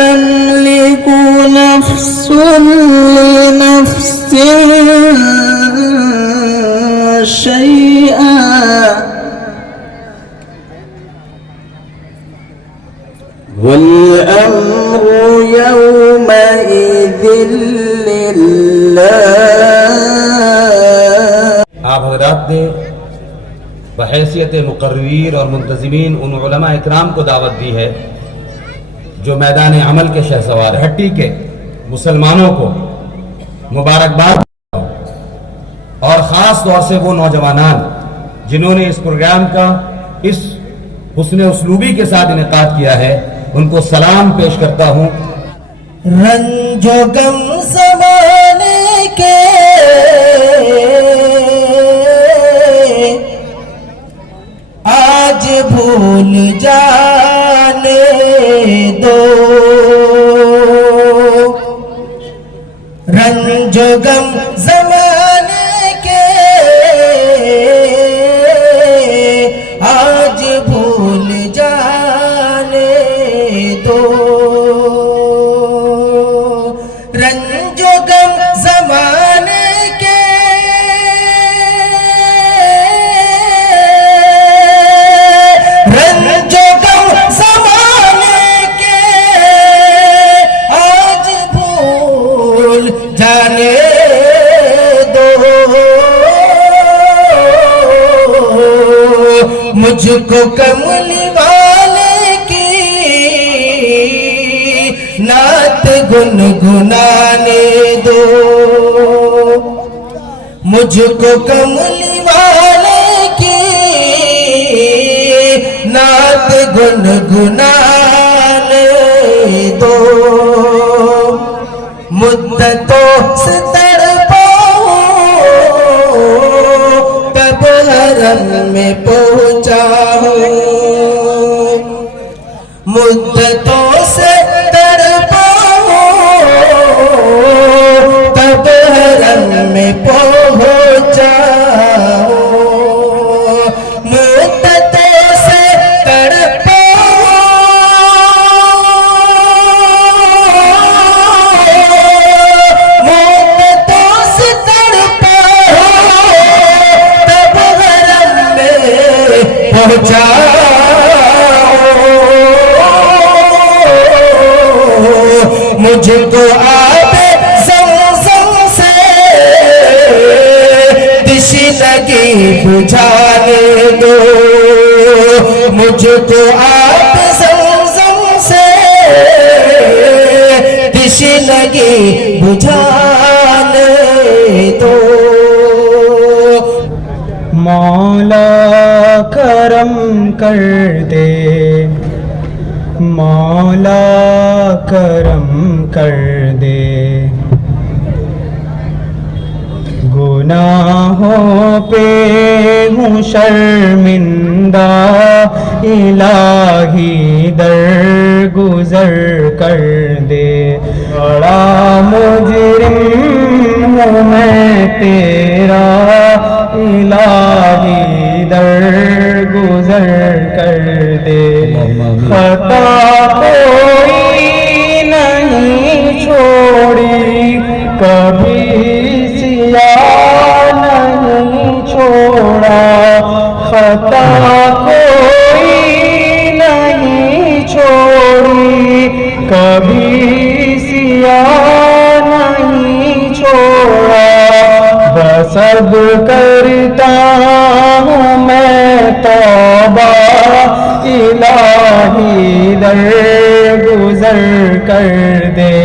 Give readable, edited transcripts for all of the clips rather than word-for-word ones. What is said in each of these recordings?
تملك نفس لنفس شيئا والأمر يومئذ لله. آپ حضرات نے بحیثیت مقررین اور منتظمین ان علماء اکرام کو دعوت دی ہے جو میدان عمل کے شہسوار ہٹی کے مسلمانوں کو مبارکباد، اور خاص طور سے وہ نوجوانان جنہوں نے اس پروگرام کا اس حسن اسلوبی کے ساتھ انعقاد کیا ہے، ان کو سلام پیش کرتا ہوں. رنج و غم زمانے کے آج بھول جانے دو، رنج و غم زمانے کے آج بھول جانے دو، رنج و غم زمانے کے رنج و غم زمانے کے آج بھول جانے دو، مجھ کو کملی والے کی نعت گنگنانے دو، مجھ کو کملی والے کی نعت گنگنانے دو، مدتوں سے تڑپاؤں تب حرم میں پہنچا ہوں، مدتوں سے تڑپاؤں تب حرم میں پہنچا ہوں، مدتوں سے مدتوں سے تب حرم میں پہنچا، مجھ کو آب زمزم سے تشنگی بجھانے دو، مجھ کو آب زمزم سے تشنگی بجھانے دو. مولا کرم کر دے، مولا کرم کر دے، گناہوں پہ ہوں شرمندہ، الہی درگزر کر دے، بڑا مجرم ہوں میں تیرا، الہی درگزر کر دے، خطا کوئی نہیں چھوڑی کبھی، سیاہ نہیں چھوڑا، خطا کوئی نہیں چھوڑی کبھی، سیاہ نہیں چھوڑا، بس اب کرتا ہوں میں توبہ، الہی درگزر کر دے.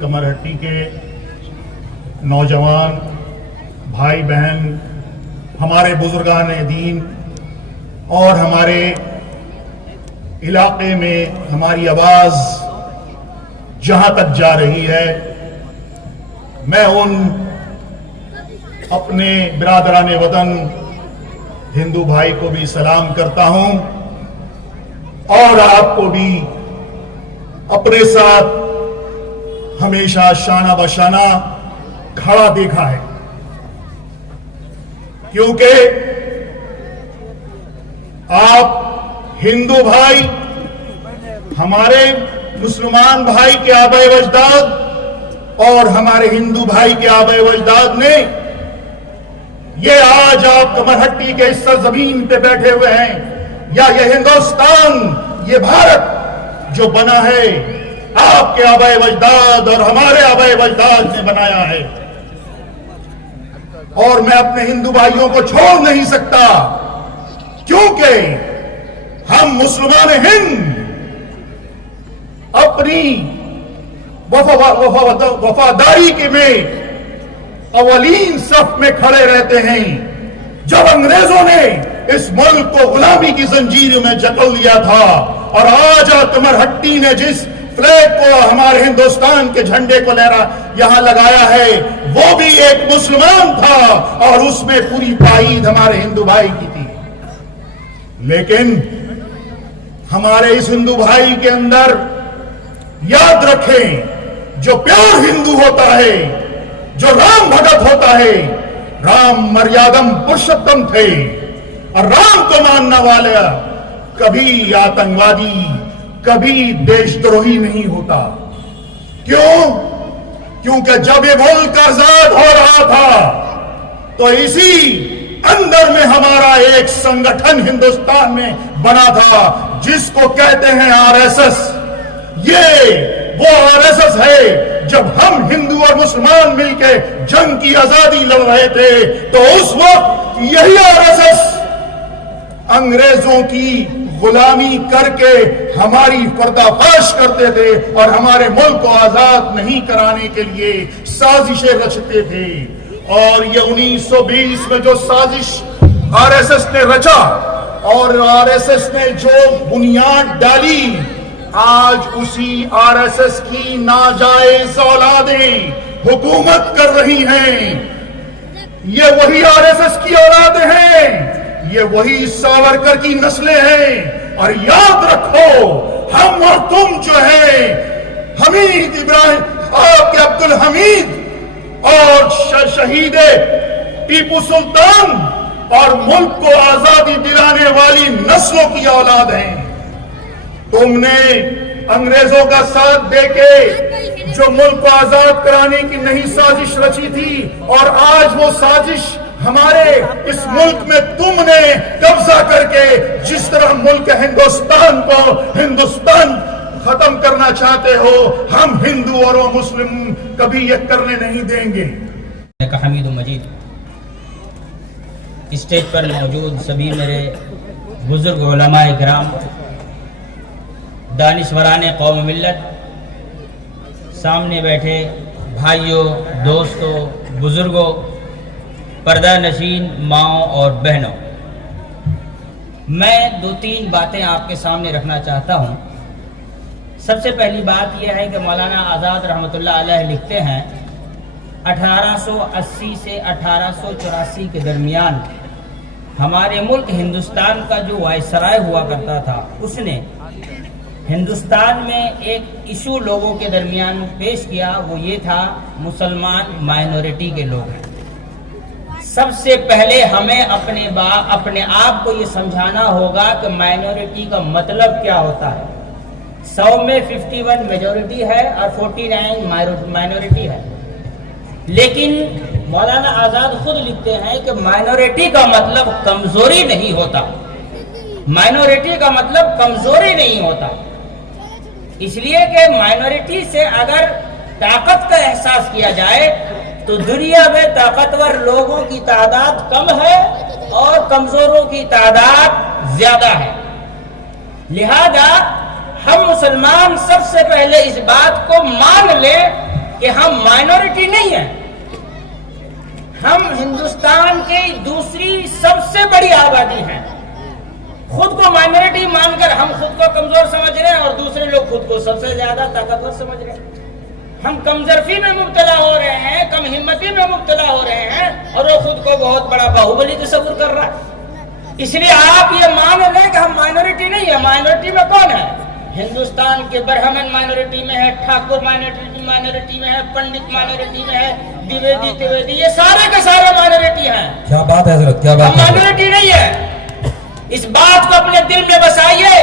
کمر ہٹی کے نوجوان بھائی بہن، ہمارے بزرگان دین اور ہمارے علاقے میں ہماری آواز جہاں تک جا رہی ہے، میں ان اپنے برادران وطن ہندو بھائی کو بھی سلام کرتا ہوں اور آپ کو بھی اپنے ساتھ ہمیشہ شانہ بشانہ کھڑا دیکھا ہے، کیونکہ آپ ہندو بھائی ہمارے मुसलमान भाई के आबाए वजदाद और हमारे हिंदू भाई के आबाए वजदाद ने ये आज आप कमरहट्टी के इस सरजमीन पे बैठे हुए हैं, या ये हिंदुस्तान, ये भारत जो बना है आपके आबाए वजदाद और हमारे आबाए वजदाद ने बनाया है। और मैं अपने हिंदू भाइयों को छोड़ नहीं सकता, क्योंकि हम मुसलमान हिंद अपनी वफादारी के में अवलीन सफ में खड़े रहते हैं। जब अंग्रेजों ने इस मुल्क को गुलामी की जंजीर में जकड़ लिया था, और आज कमरहट्टी ने जिस फ्लैग को, हमारे हिंदुस्तान के झंडे को यहां लगाया है, वो भी एक मुसलमान था और उसमें पूरी ताईद हमारे हिंदू भाई की थी। लेकिन हमारे इस हिंदू भाई के अंदर याद रखें, जो प्योर हिंदू होता है, जो राम भगत होता है, राम मर्यादम पुरुषोत्तम थे, और राम को मानने वाला कभी आतंकवादी, कभी देशद्रोही नहीं होता। क्यों? क्योंकि जब ये मुल्क आजाद हो रहा था तो इसी अंदर में हमारा एक संगठन हिंदुस्तान में बना था, जिसको कहते हैं आरएसएस। ये वो आरएसएस है, जब हम हिंदू और मुसलमान मिलकर जंग की आजादी लड़ रहे थे, तो उस वक्त यही आरएसएस अंग्रेजों की गुलामी करके हमारी पर्दाफाश करते थे और हमारे मुल्क को आजाद नहीं कराने के लिए साजिशें रचते थे। और ये 1920 में जो साजिश आरएसएस ने रचा और आरएसएस ने जो बुनियाद डाली, आज उसी आरएसएस की नाजायज औलादें हुकूमत कर रही हैं। ये वही आरएसएस की औलादें हैं, ये वही सावरकर की नस्लें हैं। और याद रखो, हम और तुम जो है, हमीद इब्राहिम, आपके अब्दुल हमीद और शहीद टीपू सुल्तान और मुल्क को आजादी दिलाने वाली नस्लों की औलाद हैं। तुमने अंग्रेजों का साथ देके जो मुल्क को आजाद कराने की नई साजिश रची थी, और आज वो साजिश हमारे इस मुल्क में तुमने कब्जा करके जिस तरह मुल्क हिंदुस्तान को हिंदुस्तान खत्म करना चाहते हो, हम हिंदू और वो मुस्लिम कभी ये करने नहीं देंगे। हमीद मजीद, स्टेज पर मौजूद सभी मेरे बुजुर्ग उलमाए इकराम, दानिशवरान कौम मिल्लत, सामने बैठे भाइयों, दोस्तों, बुजुर्गों, पर्दा नशीन माओ और बहनों, मैं 2-3 बातें आपके सामने रखना चाहता हूँ। सबसे पहली बात यह है कि मौलाना आज़ाद रहमतुल्लाह अलैह लिखते हैं 1880 से 1884 के दरमियान हमारे मुल्क हिंदुस्तान का जो वायसराय हुआ करता था, उसने हिंदुस्तान में एक इशू लोगों के दरमियान पेश किया। वो ये था, मुसलमान माइनॉरिटी के लोग हैं। सबसे पहले हमें अपने आप को ये समझाना होगा कि माइनॉरिटी का मतलब क्या होता है। 100 में 51 मेजॉरिटी है और 49 माइनॉरिटी है। लेकिन मौलाना आजाद खुद लिखते हैं कि माइनॉरिटी का मतलब कमजोरी नहीं होता, माइनॉरिटी का मतलब कमजोरी नहीं होता। इसलिए कि माइनॉरिटी से अगर ताकत का एहसास किया जाए तो दुनिया में ताकतवर लोगों की तादाद कम है और कमजोरों की तादाद ज्यादा है। लिहाजा हम मुसलमान सबसे पहले इस बात को मान लें कि हम माइनॉरिटी नहीं हैं। हम हिंदुस्तान की दूसरी सबसे बड़ी आबादी हैं। खुद को माइनॉरिटी मानकर हम खुद को कमजोर समझ रहे हैं और दूसरे लोग खुद को सबसे ज्यादा ताकतवर समझ रहे हैं। हम कमजोरी में मुब्तला हो रहे हैं, कम हिम्मती में मुब्तला हो रहे हैं और वो खुद को बहुत बड़ा बाहुबली तस्वुर कर रहा है। इसलिए आप ये मान लें कि हम माइनॉरिटी नहीं है। माइनॉरिटी में कौन है? हिंदुस्तान के ब्राह्मण माइनॉरिटी में है, ठाकुर माइनॉरिटी में है, पंडित माइनॉरिटी में है, द्विवेदी त्रिवेदी, ये सारे के सारे माइनॉरिटी हैं। क्या बात है हजरत, क्या बात है। माइनॉरिटी नहीं है। इस बात को अपने दिल में बसाइए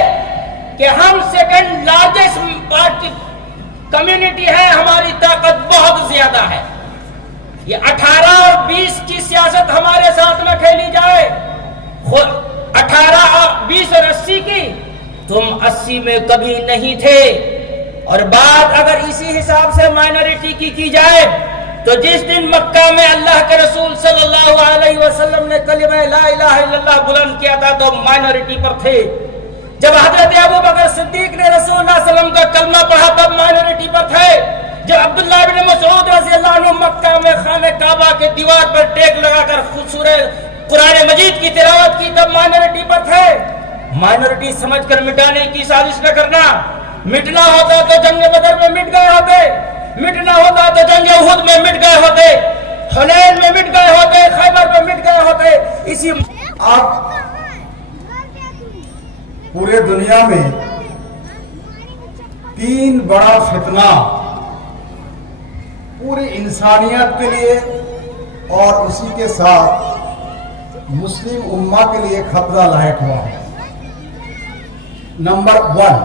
कि हम सेकंड लार्जेस्ट پارٹی کمیونٹی ہے، ہماری طاقت بہت زیادہ ہے. یہ 18 اور 20 کی سیاست ہمارے ساتھ میں کھیلی جائے، 18 اور 20 اور 80 کی، تم 80 میں کبھی نہیں تھے. اور بات اگر اسی حساب سے مائنورٹی کی جائے تو جس دن مکہ میں اللہ کے رسول صلی اللہ علیہ وسلم نے کلمہ لا الہ الا اللہ بلند کیا تھا تو مائنورٹی پر تھے. جب حضرت ابو بکر صدیق نے رسول اللہ صلی اللہ علیہ وسلم کا کلمہ پڑھا تب مائنورٹی پر تھے. جب عبداللہ بن مسعود رضی اللہ عنہ مکہ میں خانہ کعبہ کے دیوار پر ٹیک لگا کر سورہ قرآن مجید کی تلاوت کی تب مائنورٹی پر تھے. مائنورٹی سمجھ کر مٹانے کی سازش نہ کرنا. مٹنا ہوتا تو جنگ بدر میں مٹ گئے ہوتے، مٹنا ہوتا تو جنگ احد میں مٹ گئے ہوتے، حنین میں مٹ گئے ہوتے، خیبر میں مٹ گئے ہوتے. اسی آپ پورے دنیا میں 3 بڑا فتنہ پوری انسانیت کے لیے اور اسی کے ساتھ مسلم امہ کے لیے خطرہ لاحق ہوا ہے. نمبر 1،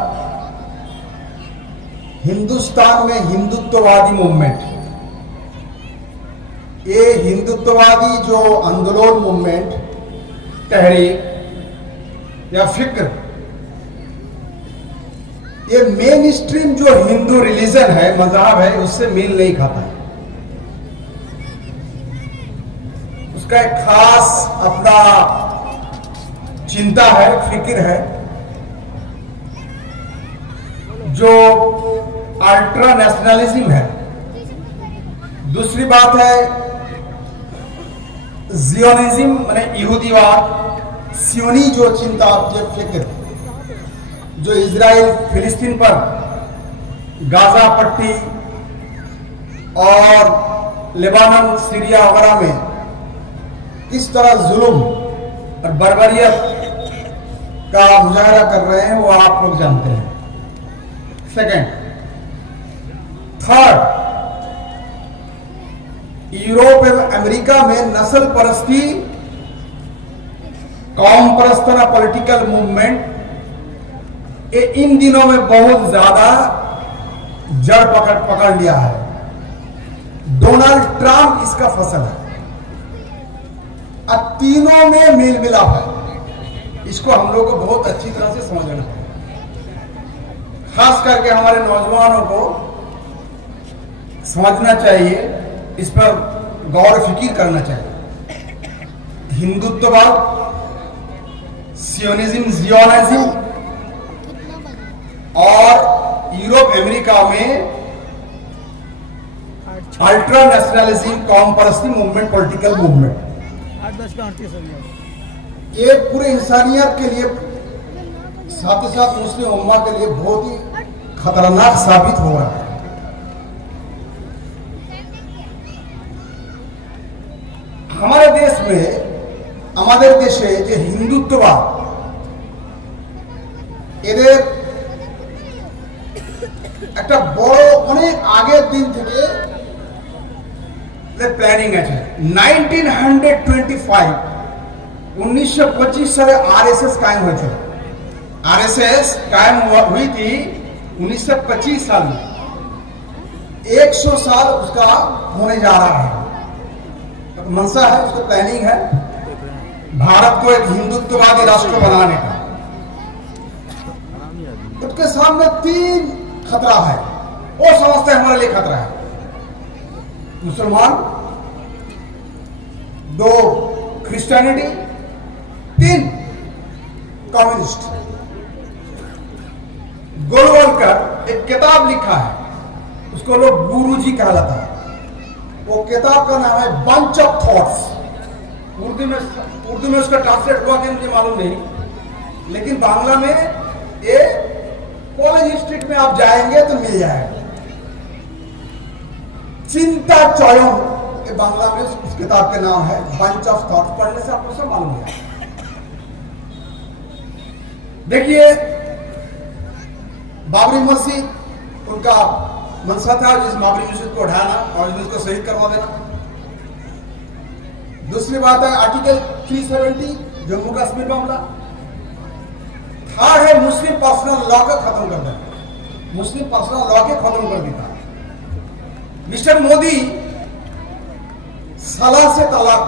ہندوستان میں ہندوتوادی موومنٹ. یہ ہندوتوادی جو آندولن موومنٹ، تحریک یا فکر، یہ مین اسٹریم جو ہندو ریلیجن ہے، مذہب ہے، اس سے میل نہیں کھاتا ہے. اس کا ایک خاص اپنا چنتا ہے، فکر ہے. جو الٹرا نیشنلزم ہے. دوسری بات ہے زیونزم، یعنی یہودی واد، سیونی جو چنتا، جو فکر، جو اسرائیل فلسطین پر، غازہ پٹی اور لبنان، سیریا وغیرہ میں کس طرح ظلم اور بربریت کا مظاہرہ کر رہے ہیں وہ آپ لوگ جانتے ہیں. سیکنڈ. تھرڈ، یورپ اور امریکہ میں نسل پرستی، قوم پرستانہ پولیٹیکل موومنٹ ان دنوں میں بہت زیادہ جڑ پکڑ لیا ہے. ڈونلڈ ٹرمپ اس کا فصل ہے. اب تینوں میں میل ملاپ ہے. اس کو ہم لوگ کو بہت اچھی طرح سے سمجھنا ہے. خاص کر کے ہمارے نوجوانوں کو سمجھنا چاہیے، اس پر غور و فکر کرنا چاہیے. ہندوتواد، سیونزم، زیونزم اور یورپ امریکہ میں الٹرا نیشنلزم، قوم پرستی موومنٹ، پولیٹیکل موومنٹ، یہ پورے انسانیت کے لیے ساتھ ہی ساتھ مسلم امہ کے لیے بہت ہی خطرناک ثابت ہو رہا ہے. ہمارے دیش میں আমাদের দেশে যে হিন্দুত্ববাদ এদের একটা বড় অনেক আগের দিন থেকে প্ল্যানিং আছে. 1925 সালে आरएसएस कायम হয়েছিল. आरएसएस कायम हुई थी 1925 साल में. 100 साल उसका होने जा रहा है. मंशा है, उसका प्लानिंग है भारत को एक हिंदुत्ववादी राष्ट्र बनाने का. उसके सामने 3 खतरा है. वो समझते हैं हमारे लिए खतरा है. मुसलमान, 2 क्रिश्चियनिटी, 3 कम्युनिस्ट. गोलवलकर एक किताब लिखा है, उसको लोग गुरुजी कहलाता है. वो किताब का नाम है बंच ऑफ थॉट्स. उर्दू में उसका ट्रांसलेट हुआ कि मुझे मालूम नहीं, लेकिन बांग्ला में ये कॉलेज स्ट्रीट में आप जाएंगे तो मिल जाएगा. चिंता चयन, ये बांग्ला में उस किताब के नाम है. बंच ऑफ थॉट्स पढ़ने से आपको सब मालूम है. देखिए, बाबरी मस्जिद उनका मनसा था, जिस बाबरी मस्जिद को उठाना और इसको शहीद करवा देना. दूसरी बात है आर्टिकल 370 जम्मू कश्मीर मामला. थर्ड है मुस्लिम पर्सनल लॉ का खत्म कर देना. मुस्लिम पर्सनल लॉ के खत्म कर देता है। मिस्टर मोदी सला से तलाक,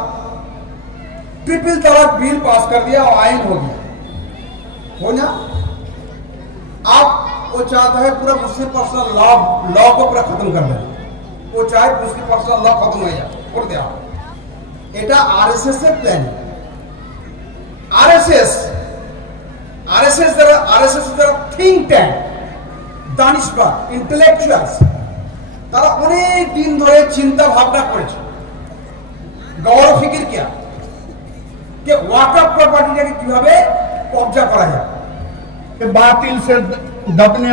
ट्रिपल तलाक बिल पास कर दिया और आइन हो गया हो ना। आप वो चाहता है पूरा मुस्लिम पर्सनल लॉ को पूरा खत्म कर देना, वो चाहे मुस्लिम पर्सनल लॉ खत्म हो जाए कर दिया। এটা আরএসএস এর প্ল্যান। আরএসএস যারা থিঙ্ক ট্যাঙ্ক, দানিশবাগ, ইন্টেলেকচুয়ালস, তারা অনেক দিন ধরে চিন্তা ভাবনা করেছে। গৌর ফিকির কিয়া যে ওয়াকফ প্রপার্টিটাকে কিভাবে কবজা করা যায়। बातिल से डरने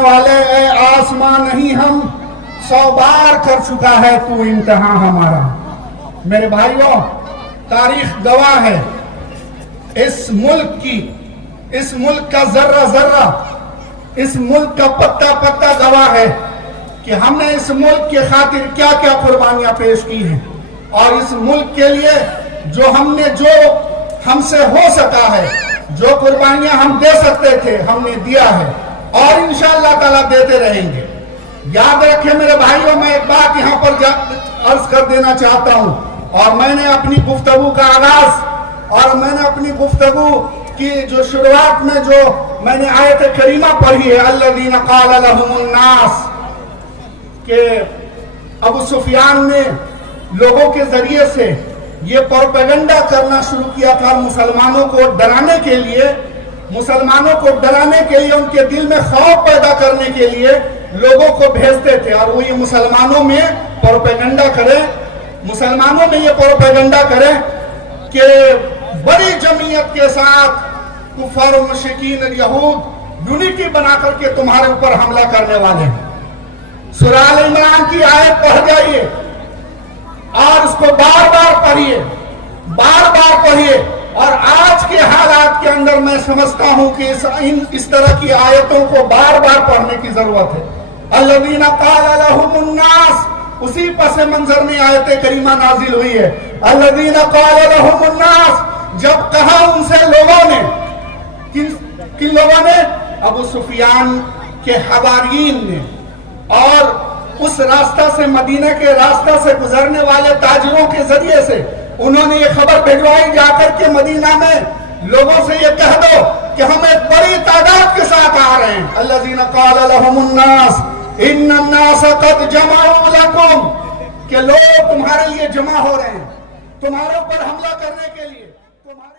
वाले ए आसमां नहीं, हम 100 बार कर चुका है तू इम्तिहान हमारा। मेरे भाइयों, तारीख गवाह है, इस मुल्क का जर्रा जर्रा, इस मुल्क का पत्ता पत्ता गवाह है कि हमने इस मुल्क के खातिर क्या क्या कुर्बानियां पेश की हैं, और इस मुल्क के लिए जो हमसे हो सका है, जो कुर्बानियां हम दे सकते थे, हमने दिया है और इंशाअल्लाह ताला देते रहेंगे। याद रखें मेरे भाइयों, मैं एक बात यहाँ पर अर्ज कर देना चाहता हूँ, और मैंने अपनी गुफ्तगू का आगाज और मैंने अपनी गुफ्तगू की जो शुरुआत में जो मैंने आयत करीमा पढ़ी है, अल्लज़ीना क़ाल लहुमुन्नास, के अबू सुफियान ने लोगों के जरिए से ये प्रोपेगेंडा करना शुरू किया था, मुसलमानों को डराने के लिए, उनके दिल में खौफ पैदा करने के लिए लोगों को भेजते थे, और वो ये मुसलमानों में ये प्रोपेगेंडा करें कि बड़ी जमीयत के साथ कुफार और मुशरिकीन और यहूद यूनिटी बना करके तुम्हारे ऊपर हमला करने वाले हैं। सूरह आल इमरान की आयत पढ़ जाइए और उसको बार बार पढ़िए, और आज के हालात के अंदर मैं समझता हूं कि इस तरह की आयतों को बार बार पढ़ने की जरूरत है। अल्लज़ीना क़ाल लहुमुन्नास, उसी पस मंजर में आयत करीमा नाजिल हुई है। अल्लज़ीना क़ाल लहुमुन्नास, जब कहा उनसे लोगों ने, किन लोगों ने? अबू सुफियान के हवारियीन ने, और उस रास्ता से, मदीना के रास्ता से गुजरने वाले ताजिरों के जरिए से उन्होंने ये खबर भिजवाई जाकर के मदीना में लोगों से ये कह दो कि हम एक बड़ी तादाद के साथ आ रहे हैं। अल्लज़ीना क़ाल लहुमुन्नास इन्नन्नास क़द जमअू लकुम, कि लोग तुम्हारे लिए जमा हो रहे हैं, तुम्हारे ऊपर हमला करने के लिए, तुम्हारे